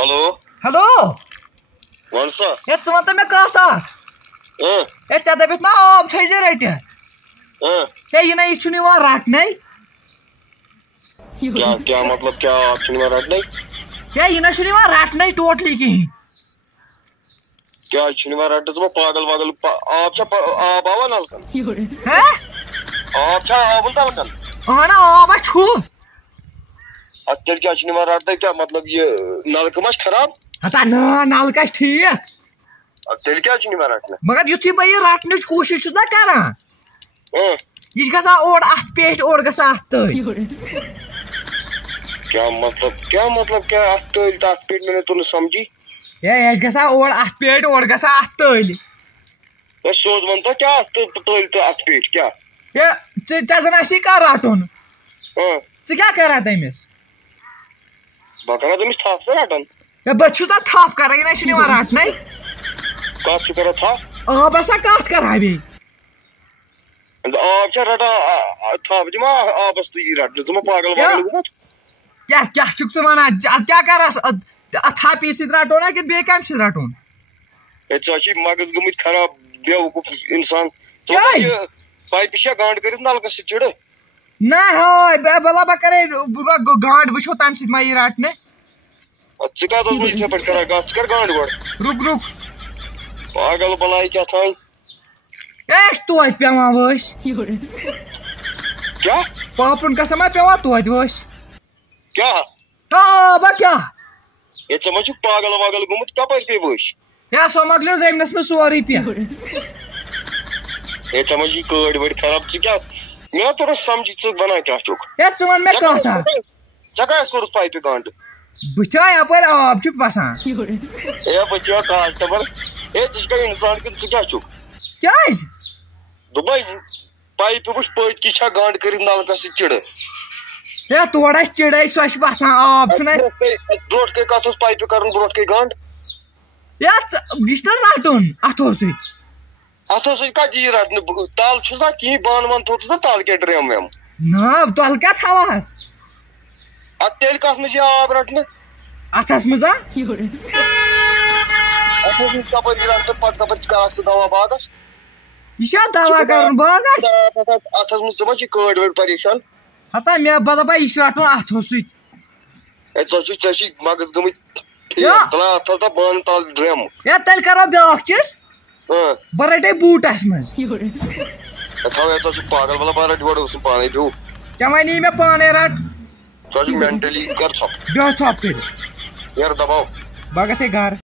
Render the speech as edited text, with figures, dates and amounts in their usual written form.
hello hello one सा ये one तो मे कत ये ऐ दबित ना आब थज रट ये ना यह रटने क्या क्या मतलब क्या आप रटने यह ना रटने टोटली कहीं क्या रटने तुम पागल वागल आब आब आवा नलकन आब आबन तलकन ना आब छु तेल क्या रटने क्या मतलब ये नलक मा खराब हता ना नलका ठीक तेल क्या रटने मगर युथी बह यह रटन कोशिश ना कर यह गा ओर अत पेट ओर गा क्या मतलब क्या अत तल तो अत पेट मैंने तुम समझी ये गा ओर अत पेट ओर गा अत तल सोच वन तो क्या तल तो अत पेट क्या ये जन कर रटन क्या कर तमिस बह कर तमिस थप तो रटन बह थप कर यह रटने कत कर थप आब कत कर आब रटा थप दिमा आबस तो रटने तुम पागल वागल गुमत क्या क्या वन क्या कर थपी सत रटो ना कि बे कम सत रटोन मगज गुमत खराब बेवकूफ इंसान पाइप गांड कर नलकस चिड़ ना हाय बला बह करे गांड वो तम सत मा रटने कर गांड गो रुक रुक पागल बनाई क्या था तोत पेवान वस क्या पापन कसम पेवान तोत वस क्या बह क्या ये मा पागल वागल गुमत कप पे वस या सो मकलो जमीनस में सोरी पे ये मा कड़ वड़ खराब क्या मे तो समझ बना क्या चुक वन मे कत कोर पाइप गांड बचा यपर आब वसान बचा कास्टमर इंसान क्या चुक क्या दुबई पाइप वो पत की गांड कर नलकस चिड़ तोड़ चिड़े सो वसान आब ब्रोट कई कत पाइप कर ब्रोट कई गांड यह रटन अथो अथो कत यी रटने तल ना कहीं बान वन थोस ना तल क्या ड्रम वम ना तल क्या थवास तेल कत मे आब रटने अथस मज कपर रटने पे कपर दवा बागस यह दवा कर बागस अथस मे कड़ वड़ परेशान हता मे बह दपा यह रटन अथो मगज गमत अथो तो बान तल ड्रम तेल करो ब्या चीज बह रटे बूटस मज पागल वाला बह रट गो पाने बो चे वन मे पाने रट मेंटली कर ब्या छप कर यार दबाओ बह गे घर